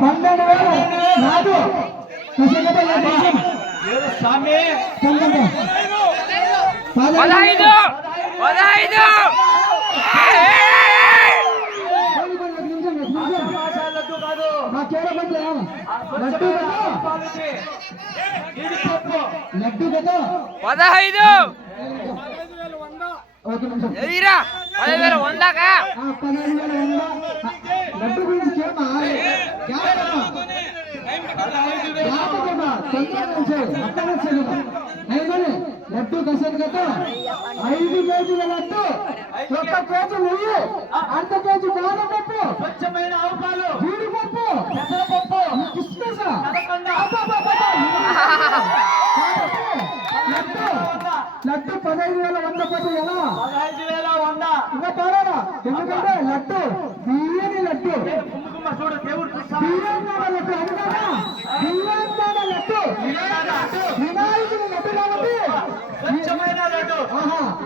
పన్నెండు వేలు రాదు పదహైదు పదహైదు. లడ్డు కదా పదహైదు. లడ్డు గురించి చెప్పమా జాగ్రత్త జాగ్రత్తమ్మా తొందరగా వచ్చేయ్. అక్కడ వచ్చేయమ్మా. అయిపోయి లడ్డు కసరు కదా ఐదు కేజీల లడ్డు ఒక్క కేజీ నెయ్యి అర్ధ కేజీ బాదం పప్పు స్వచ్ఛమైన ఆవు పాలు జీడిపప్పు పెసరపప్పు కిస్మిస్ పదహైదు వేల వంద పది ఎలా? పదహైదు వేల వంద. ఇంకా పారాడా ఎందుకంటే లడ్డు బియ్యని లడ్డు. కుంకుమ చూడు దేవుడు చూస్తా బియ్యం నాడ లడ్డు. అనుకోనా బియ్యం నాడ లడ్డు. వినాయకుడి లడ్డు కాబట్టి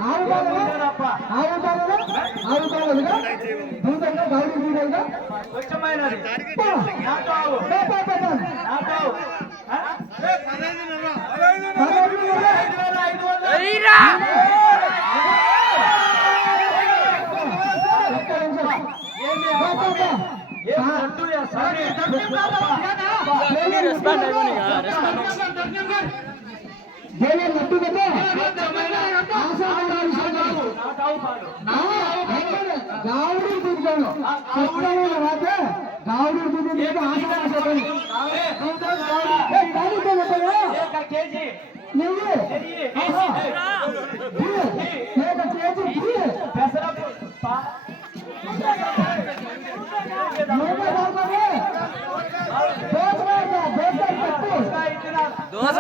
ఆవు పాలన? ఆవు పాలన? ఆవు. పాలనగా దూదంగా గౌరీ దూదంగా స్వచ్ఛమైనది పా. నాటు ఆవు పా, పా, పా, పా. నాటు ఆవు ఆ? పదహైదు వేల. ఐదు వేల ఐదు వందలు ఎదిరా ఒక్క నిమిషం. పా, పా, పా. ఏం లడ్డు యా స్వామి? దేవే లడ్డు కదా ఆశావాదాలు సాగాలి. నాటు ఆవు పాలు గావుడు దిగుతాడు స్వచ్ఛమైన రాతే గావుడు దిగుతాడు ఆశావాదాలు ఏక కేజీ నెయ్యి నెయ్యి ఆహా. బియ్యం. ఏక కేజీ ఇచ్చిన దోశ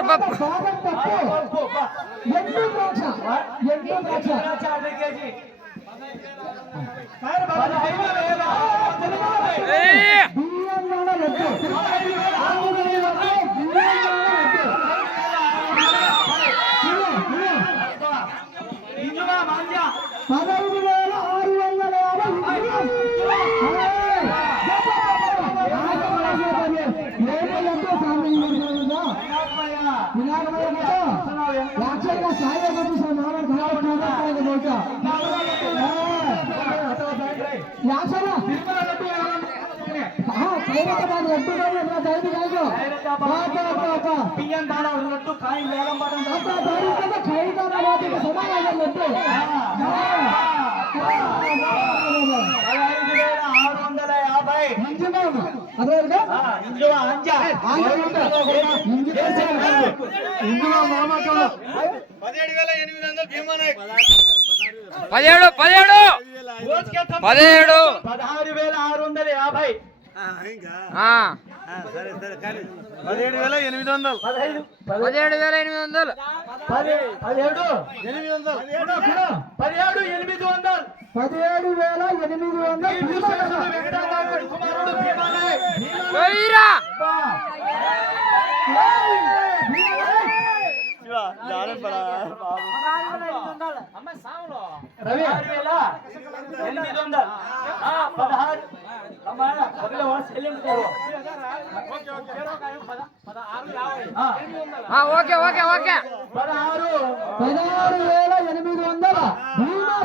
లడ్డు. పదహైదు వేల ఆరు వందల యాభై పదిహేడు పదిహేడు పదిహేడు పదహారు వేల ఆరు వందల యాభై ఆ, పదిహేడు వేల ఎనిమిది వందలు పదిహేడు వేల ఎనిమిది వందలు పది పదిహేడు ఎనిమిది వందలు పదిహేడు ఎనిమిది వందలు పదిహేడు వేల ఎనిమిది వందల భీమసేనుడు వెంకటరాముడు కుమారుడు భీమనాయ్. ఎదిరా బా. రవి పదహారు వేల ఎనిమిది వందలు ఆ, పదహారు అమ్మా, పదిలో వాడు సెల్లింపు తెరువు. ఆ, ఆ, ఓకే ఓకే ఓకే పదహారు పదహారు వేల ఎనిమిది వందల భీమా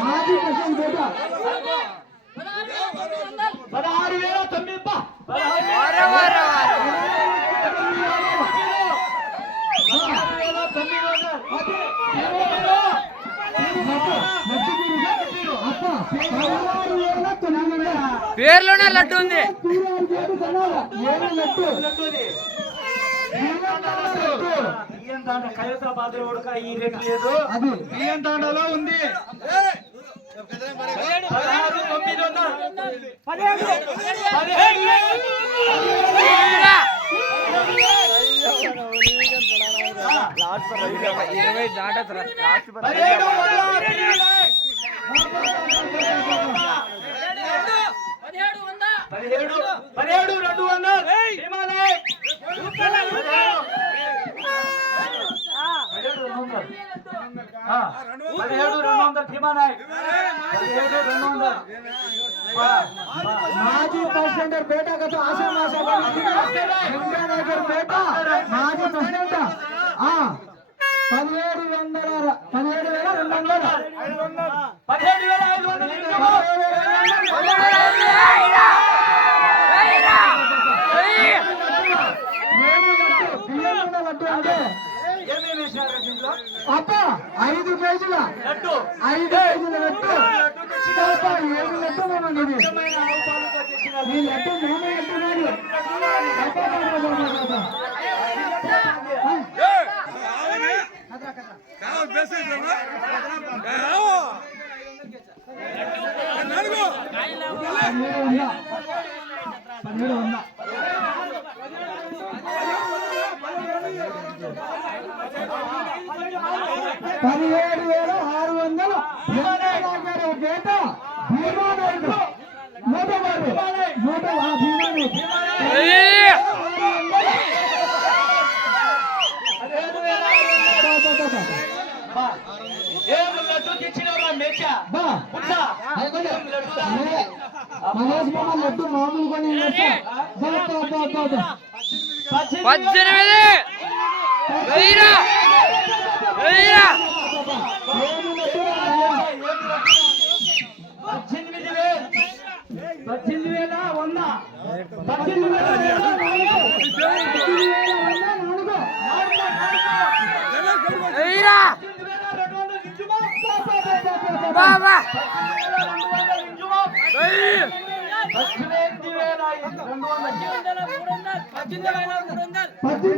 మాజీ ప్రెసిడెంట్ ప్రెసిడెంట్. పదహారు వేల తొమ్మిది పేర్లోనే లడ్డు ఉంది. లడ్డు. బియ్యం దాంట్లో ఖైరతాబాద్ ఉడక ఈ రేటు లేదు అది బియ్యం తాండలో ఉంది పదహారు తొమ్మిది వందలు పదిహేడు ఇరవై దాటరా పదిహేడు వందల. పదిహేడు రెండు వందల భీమానాయక్ పదిహేడు రెండు వందల మాజీ ప్రెసిడెంట్ పేట పేట మాజీ ప్రెసిడెంట్. పదిహేడు వందల పదిహేడు వేల రెండు వందల. పదిహేడు వేల ఆరు వందలు తెచ్చినావురా మేచా బా మహేష్ బాబా లడ్డు మామూలు కొని పద్దెనిమిది. పద్దెనిమిది వేలు పద్దెనిమిది వేల వంద పద్దెనిమిది వేల వెయ్యిరా బాబా పద్దెనిమిది వేల రెండు వందలు పద్దెనిమిది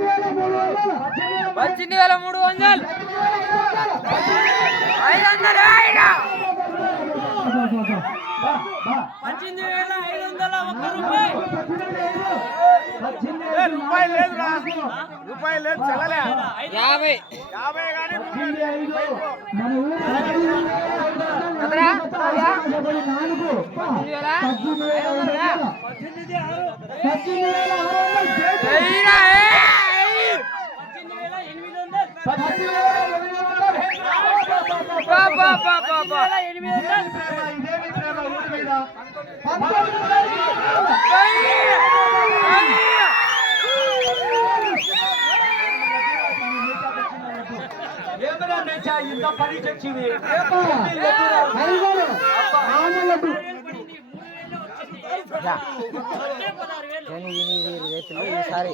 వేల మూడు వందలు పద్దెనిమిది వేల మూడు వందలు ఐదు వందలు వెయ్యిరా రూపాయలు లేదురా యాభై మన ఊరు ఎంతరా? నాలుగు పద్దెనిమిది మేచా ఇంత పని తెచ్చింది ఏమ్మా? ఐదు ఆమె లడ్డు. ఈసారి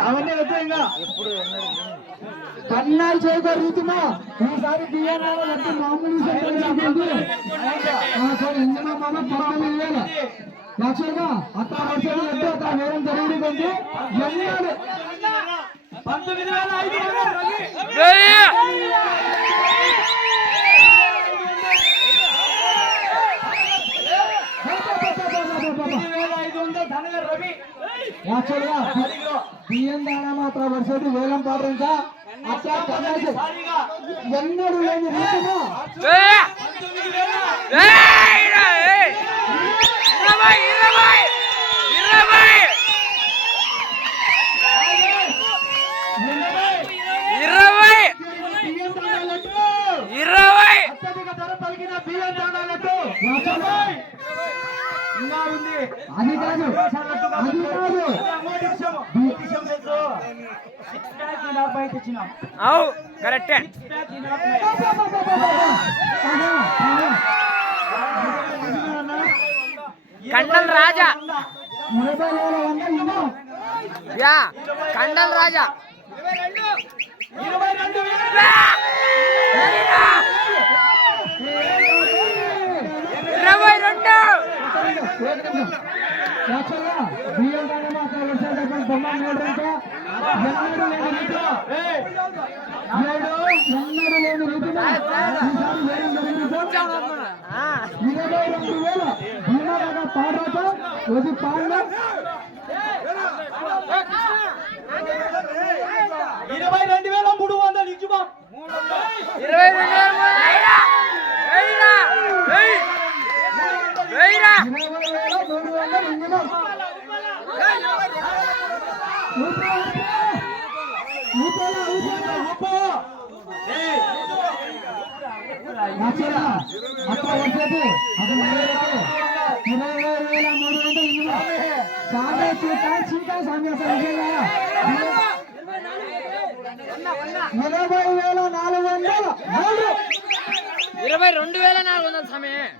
అవన్నీ. ఎప్పుడు కన్నాలు చేయక రీతిమా ఈసారి బియ్యాల మామూలు సరే ఇందులో మనం పంతొమ్మిది వేలు యాక్చువల్గా అక్కడ వచ్చేది లడ్డు అక్కడ వేరే జరిగింది ఎన్నాడు పంతొమ్మిది వేల ఐదు వందలు. వెయ్యి! తొమ్మిది వేల ఐదు వందలు ధనగర్ రవి యాక్చువల్గా బియ్యం దాణా మాత్రం వచ్చేది వేలం పాడు ఇంకా అట్లా కన్నాలు సారీగా ఎన్నడూ లేని రీతిమా వెయ్యి! పంతొమ్మిది వేల వెయ్యిరా ఏయ్! ఇరవై ఇరవై ఇరవై ఇరవై బియ్యం దాణా లడ్డు ఇరవై అత్యధిక ధర పలికిన బియ్యం దాణా లడ్డు ఇంకా ఉంది అది కాదు అది కాదు అవు కరెక్టే. కండల్ రాజా. యా కండల్ రాజా ఇరవై రెండు! ఇరవై రెండు యాక్చువల్గా బియ్యం దాణా మాత్రం వచ్చేటప్పుడు బొమ్మ నోడ్రంటే ఎన్నడూ లేని రీతిలో. ఏయ్, ఏడు ఎన్నడూ లేని రీతిలో. ఈసారి వేలం జరిగింది ఇరవై రెండు వేలు. భీమాగా పాడరాట ఇది పాండ ఇరవై రెండు వేల మూడు వందలు ఇచ్చుమా ఇరవై రెండు వేల మూడు వెయ్యిరా! వెయ్యిరా! వెయ్యి! వెయ్యిరా! ఇరవై వేల మూడు వందలు ఇందులో ఊపేలా, ఊపేలా, ఊపు. ఏయ్, లక్షలా అక్క వచ్చేది అది నలభైకి ఇరవై ఆరు వేల మూడు వందలు ఇందులో సామే చీకా చీకా సామే సంఖ్యగా ఇరవై వేల నాలుగు వందలు మూడు ఇరవై రెండు వేల నాలుగు వందల సమయం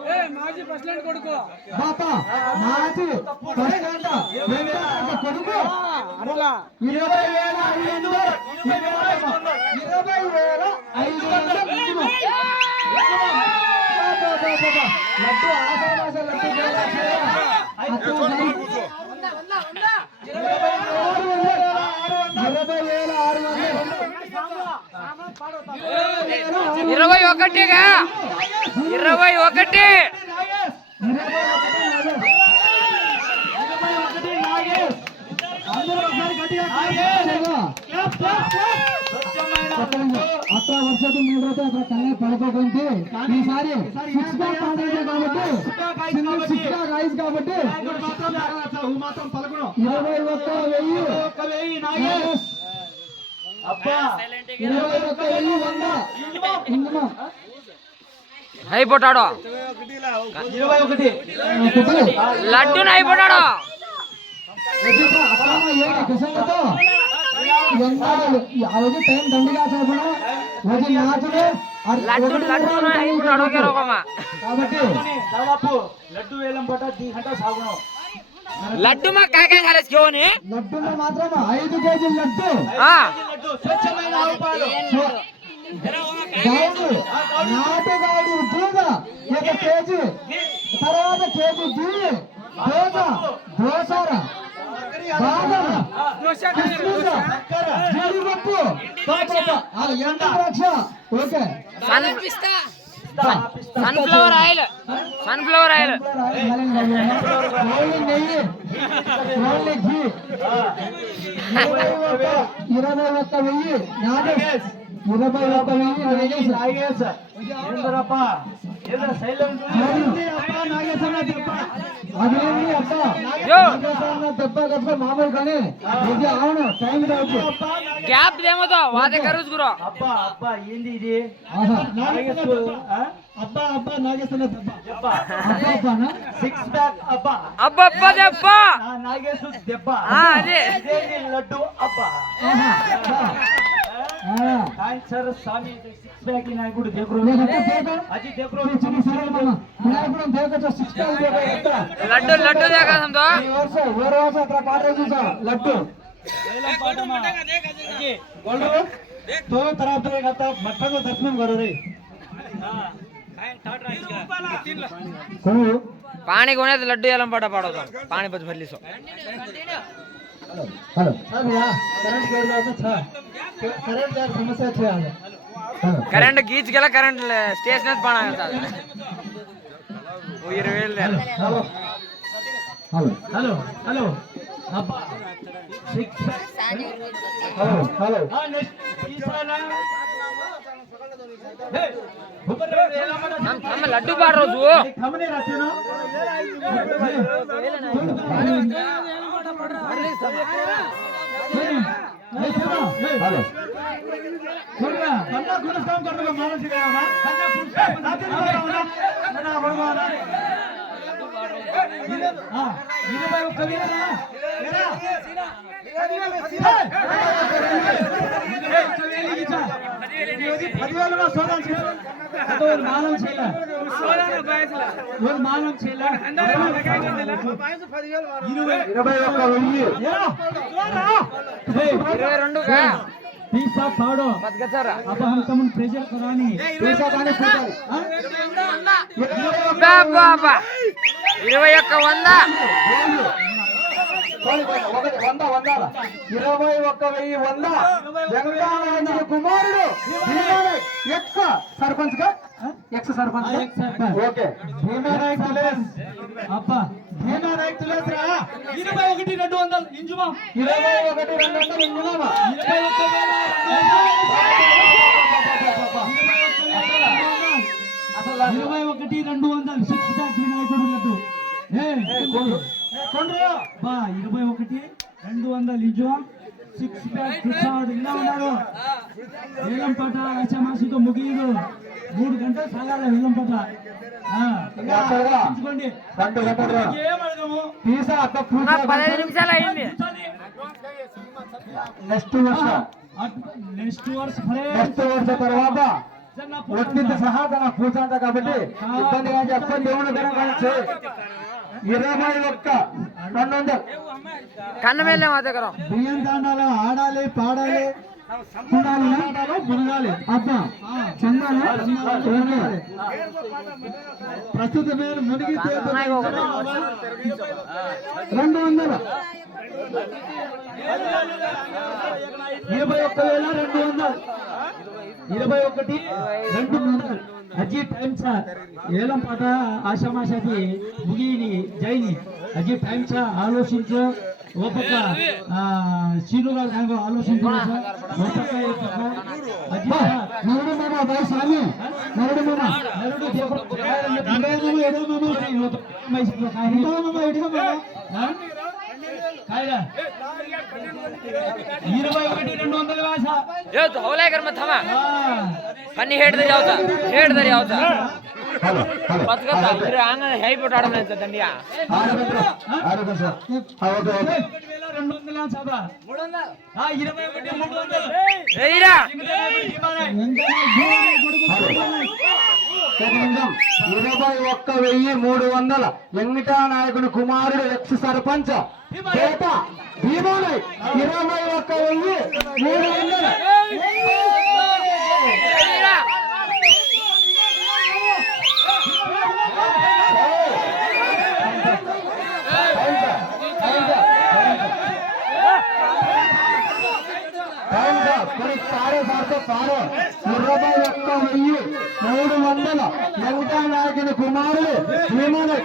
బాపా మాజీ ప్రెసిడెంట్ కొడుకు ఇరవై వేల ఐదు వందలు ఇరవై వేల ఐదు వందలు మినిమం. బాబా, బాబా, బాబా. లడ్డు ఆషాఢాష లడ్డు గెలాషే. అచ్చా జై. ఆరు వందలు. ఇరవై వేల ఆరు వందలు ఇరవై ఒకటిగా ఇరవై ఒకటి అక్కడ వర్షం మూడు అక్కడ కన్నా పడుకోకండి ఈసారి సిక్స్ బ్యాక్ కాలేదు కాబట్టి సింగిల్ సిక్స్ బ్యాక్ ఐస్ కాబట్టి ఇరవై ఒక్క వెయ్యి. నాగేష్. అబ్బా. ఇరవై ఒక్క వెయ్యి వంద. ఇందులో. అయిపోతాడు ఇరవై ఒకటి. ఒకటి. లడ్డును అయిపోతాడు వదిలిపో, అప్పమ్మ ఏంటి కిషన్లతో? లడ్డు లడ్డు దాదాపు లడ్డు వేలం పట్ట దీ గంట సాగును. లడ్డు మా కాకాయ కాలేసుకోని మాత్రం ఐదు కేజీల లడ్డు. లడ్డు స్వచ్ఛమైన ఆవు పాలు గౌడు నాటుగాడి దూద ఒక కేజీ. తర్వాత కేజీ బియ్యి దోస దోసర బాదం కిస్మిస్ జీడిపప్పు ఆ, ఎండు ద్రాక్ష okay. Sun sunflower oil. Sunflower oil. ఇరవై ఒక్క వెయ్యి. ఇరవై ఒక్క వెయ్యి. నాగేష్. నాగేశ్ నాగేశ్ అన్న దెబ్బ గప్ప మామూలు కానీ ఇది అవును టైం రావచ్చు గ్యాప్ దేమోతో? వాదే కరుజ్ గురు. అబ్బా అబ్బా ఏంది ఇది? ఆహా. నాగేశ్ అబ్బా అబ్బా నాగేశ్ అన్న దెబ్బ అబ్బా అబ్బానా సిక్స్ ప్యాక్ అబ్బా. అబ్బబ్బ దెబ్బ అదే. లడ్డు? అబ్బా. ಕಾಂಚರ ಸ್ವಾಮಿ ಸಿಕ್ಸ್ ಪ್ಯಾಕ್ ನಾಯ್ಕುಡು ದೇವ್ರು ಅಜ್ಜಿ ದೇವ್ರು ನಾಯ್ಕುಡು ದೇವಕಚ್ಚ ಸಿಕ್ಸ್ ಪ್ಯಾಕ್ ಲಡ್ಡು ಲಡ್ಡು ದೇಕಾದಂದು ಈ ವರ್ಷ ಓರ ವರ್ಷ ಅತ್ರ ಪಾಟ್ರೆ ಚೂಸ ಲಡ್ಡು గొల్లు తో తర్వాత మట్టకు దర్శనం కరు రే పాణి కొనేది లడ్డు ఎలా పాట పాడదాం పాణి పచ్చి మళ్ళీ హలో హలో ಕರೆಂಟ್ ಜಾರ್ ಸಮಸ್ಯೆ ಹಚ್ಚಿ ಆಗ కరెంట్ గీచుకెళ్ళ కరెంట్ స్టేషన్ పోనా ఇరవై వేలు హలో ಲಡ್ಡು ಬಾಡ ఇరవై ఒక్క వీరనా ఇరవై ఒక్క వీరనా పదివేలుగా ఇరవై ఒక్క వంద? ఒకటి వంద వంద ఇరవై ఒక్క వెయ్యి వంద. వెంకటారాజు కుమారుడు. ఎక్స్ సర్పంచ్గా? ఎక్స్ సర్పంచ్. ఓకే. భీమానాయక్ తులేస్ భీమానాయక్ తులసి రా. ఇరవై ఒకటి రెండు వందలు. ఇంజుమా ఇరవై ఒకటి రెండు వందలు? ఇరవై ఒకటి రెండు వందలు. వినాయకుడు లడ్డు కొండ్రు బా ఇరవై ఒకటి రెండు వందల ఇంచు సిక్స్ ప్యాక్ కృష్ణాడు ఇలా ఉన్నారు. వేలం పాట ఆశామాసితో ముగియదు మూడు గంటలు సాగాలి వేలం పాట. ఆ, ఇంకా ఎక్కడగా? ఉంచుకోండి. రెండు గంటలు ఏం అడగము? తీసా అక్క నాకు పదహైదు నిమిషాలు అయింది. నెక్స్ట్ వర్షం. నెక్స్ట్ వర్స్ నెక్స్ట్ వర్ష తర్వాత ఒట్టింత సహా తన కూర్చుంటా కాబట్టి ఇబ్బందిగా చెప్ప దేవుని కనుక ఇరవై ఒక్క రెండు వందలు కన్నం వెళ్ళాం అదే కదా బియ్యం తాండాలో ఆడాలి పాడాలి. అబ్బా చందాలి తిరగాలి. ప్రస్తుతమైన మునిగి రెండు వందలు. ఇరవై ఒక్క వేల రెండు వందలు. ఇరవై ఒకటి రెండు వందలు అజీ టైం సార్ ఏలం పాట ఆశామాషకి ముగిని జైని. అజీ టైం సార్ ఆలోచించు. సీను గారు కనుక ఆలోచించు. నరుడు మామ బాయ్ స్వామి. నరుడు మామ. నరుడు దేవుడు ఇరవై ఒకటి రెండు వందల భాష. ఏదో హోలేకర్ మధ్యమా పని అవుతా బతుకత్తా మీరు ఆన హైపోట్ ఇరవై ఒక్క వెయ్యి మూడు వందల. వెంకటానాయకుని కుమారుడు ఎక్స్ సర్పంచ్. పేట భీమాలయ్. ఇరవై ఒక్క వెయ్యి మూడు వందల. ఇరవై ఒక్క వెయ్యి మూడు వందల. వెంకటనాయకుని కుమారుడు భీమాలయ్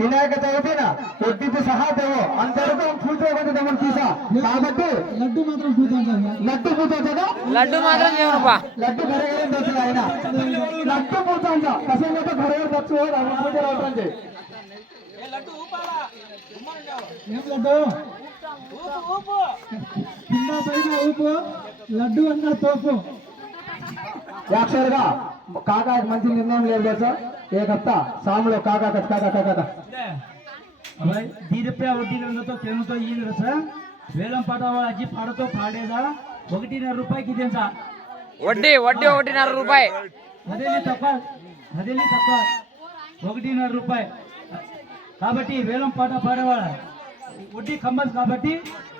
వినాయక చవితిన ఒడ్డికి సహా దేవు. అంతవరకు పూజ ఒకటి దమ్మని తీసా కాబట్టి లడ్డు మాత్రం పూజ లడ్డు పూజ లడ్డు మాత్రం లడ్డు తెచ్చు ఆయన. లడ్డు పూజ కసంగా తెచ్చు రామ పూజ అవుతుంది ఏం లడ్డు కింద పైన ఊపు లడ్డు అన్న తోపు. యాక్చువల్గా కాకా మంచి నిర్ణయం లేదు కదా సార్? ఏ సాములో కాకా కాకా కాకా దీనిపై వడ్డీలతో తెలుగుతో ఈంద్ర సార్ వేలం పాట అజ్జి పాడతో పాడేదా? ఒకటిన్నర రూపాయికి ఇదేంసా వడ్డీ వడ్డీ ఒకటిన్నర రూపాయి. అదేలే తప్ప అదేలే తప్ప ఒకటిన్నర రూపాయి. కాబట్టి వేలం పాట పాడేవాళ్ళ. వడ్డీ కమ్మదు కాబట్టి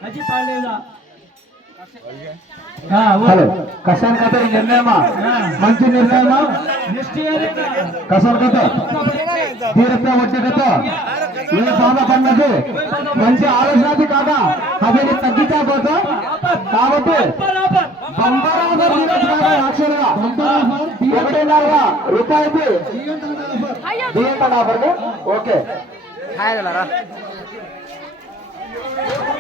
అజ్జి పాడలేదా? హలో. కషాన్ కథ ఈ నిర్ణయమా? మంచి నిర్ణయమా? నెక్స్ట్ ఇయర్ కషాన్ కథ. తీరత్వ వచ్చే కథ. ఏ బాధ పడినది మంచి ఆలోచన కాదా? అది నీకు తగ్గించకపోతే కాబట్టి బంగారాఫర్ యాక్చువల్గా ఒకటిన్నర రూపాయలకి బియ్యం ఆఫర్ ఓకే.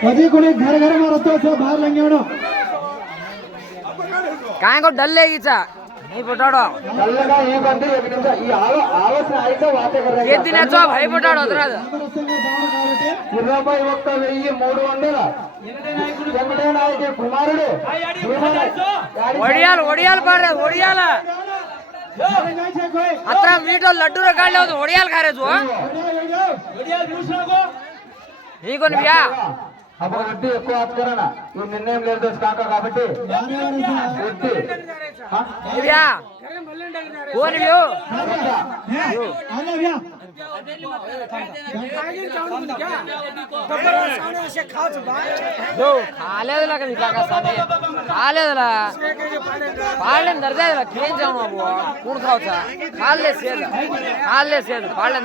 હજી કોને ઘર ઘરમાં રસ્તો છે બહાર લંગ્યાનો કાંઈ કો ડલ લેગી ચા નહીં પોટાડો ડલ્લગા ಈ ಬಂದು એક ನಿಮಿಷ ಈ ಆಲ ಆಲೋಚನೆ ಆಯ್ತಾ ವಾತೆ ಕರೆ ಎದ್ದಿನ ಚೋ ಭಯ ಪಟಾಡೋ ಅದರಾದ ఇరవై ఒక్క వెయ్యి మూడు వందల వెంకటే నాయకు కుమారుడు ఒడియాలు ఒడియాలు పాడే ఒడియాల అత్ర మీటో లడ్డూ రకాళ్ళు ఒడియాలు కారేజు ఒడియాలు చూసినాకో బియా. అప్పుడు వడ్డీ ఎక్కువ ఆపుకోరనా ఈ నిర్ణయం లేదు కాక కాబట్టి వడ్డీ కాలేదులా కదా. ఇట్లా సామి కాలేదులా పాళ్ళేం దర్జాదులా కేం జాము అబ్బు కూడు కావచ్చా కాళ్ళే సేదు కాళ్ళే సేదు పాళ్ళేం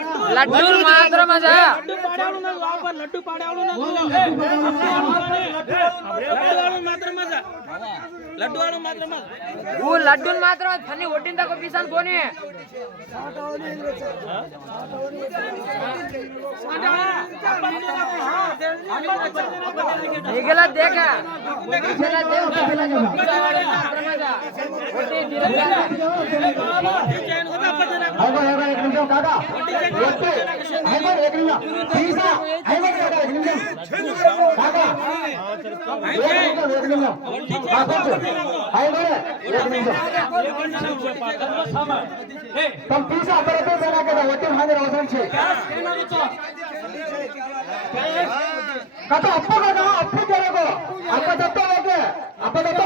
దీని ఆ కోడి కోడి తేనే తాగి వచ్చేది జో లడ్డూని మాత్రమే ఊ లడ్డూని మాత్రమే పని ఒడ్డిన దాకా పీసాను పోనీ మిగిలిన దేక మిగిలిన దేక ಒಟ್ಟಿ ಹಾಂದಿರ ಅವಸರ ಕಥ ಅಪ್ಪ ಕದ ಅಪ್ಪ అప్ప తప్ప ఓకే అప్ప తప్ప